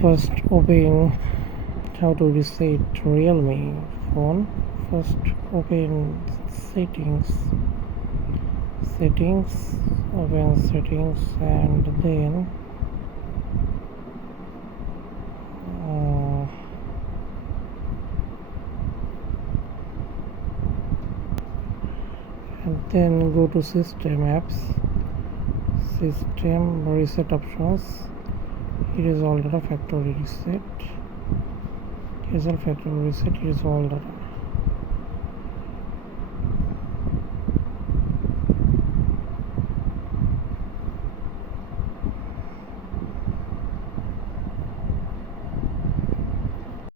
First open how to reset realme phone. First open settings, open settings, and then go to system apps, system reset options. It is all data factory reset. It is all data.